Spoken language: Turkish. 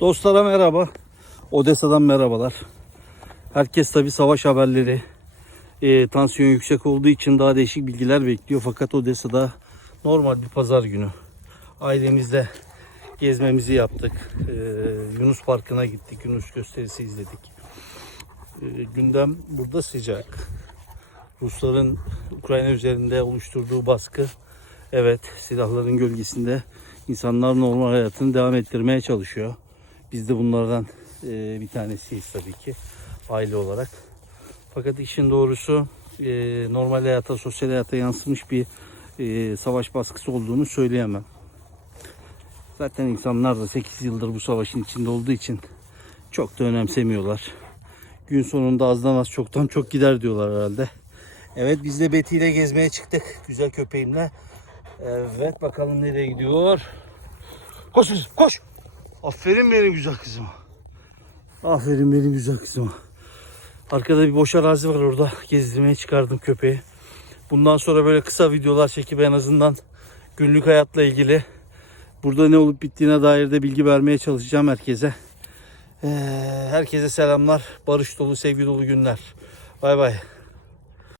Dostlara merhaba. Odessa'dan merhabalar. Herkes tabi savaş haberleri, e, tansiyon yüksek olduğu için daha değişik bilgiler bekliyor. Fakat Odessa'da normal bir pazar günü. Ailemizle gezmemizi yaptık. E, Yunus Parkı'na gittik. Yunus gösterisi izledik. E, gündem burada sıcak. Rusların Ukrayna üzerinde oluşturduğu baskı evet silahların gölgesinde insanlar normal hayatını devam ettirmeye çalışıyor. Biz de bunlardan e, bir tanesiyiz tabii ki aile olarak. Fakat işin doğrusu e, normal hayata, sosyal hayata yansımış bir e, savaş baskısı olduğunu söyleyemem. Zaten insanlar da 8 yıldır bu savaşın içinde olduğu için çok da önemsemiyorlar. Gün sonunda azdan az çoktan çok gider diyorlar herhalde. Evet biz de Betty ile gezmeye çıktık. Güzel köpeğimle. Evet bakalım nereye gidiyor. Koş koş. Aferin benim güzel kızıma. Aferin benim güzel kızıma. Arkada bir boş arazi var orada. Gezdirmeye çıkardım köpeği. Bundan sonra böyle kısa videolar çekip en azından günlük hayatla ilgili burada ne olup bittiğine dair de bilgi vermeye çalışacağım herkese. Ee, herkese selamlar. Barış dolu, sevgi dolu günler. Bay bay.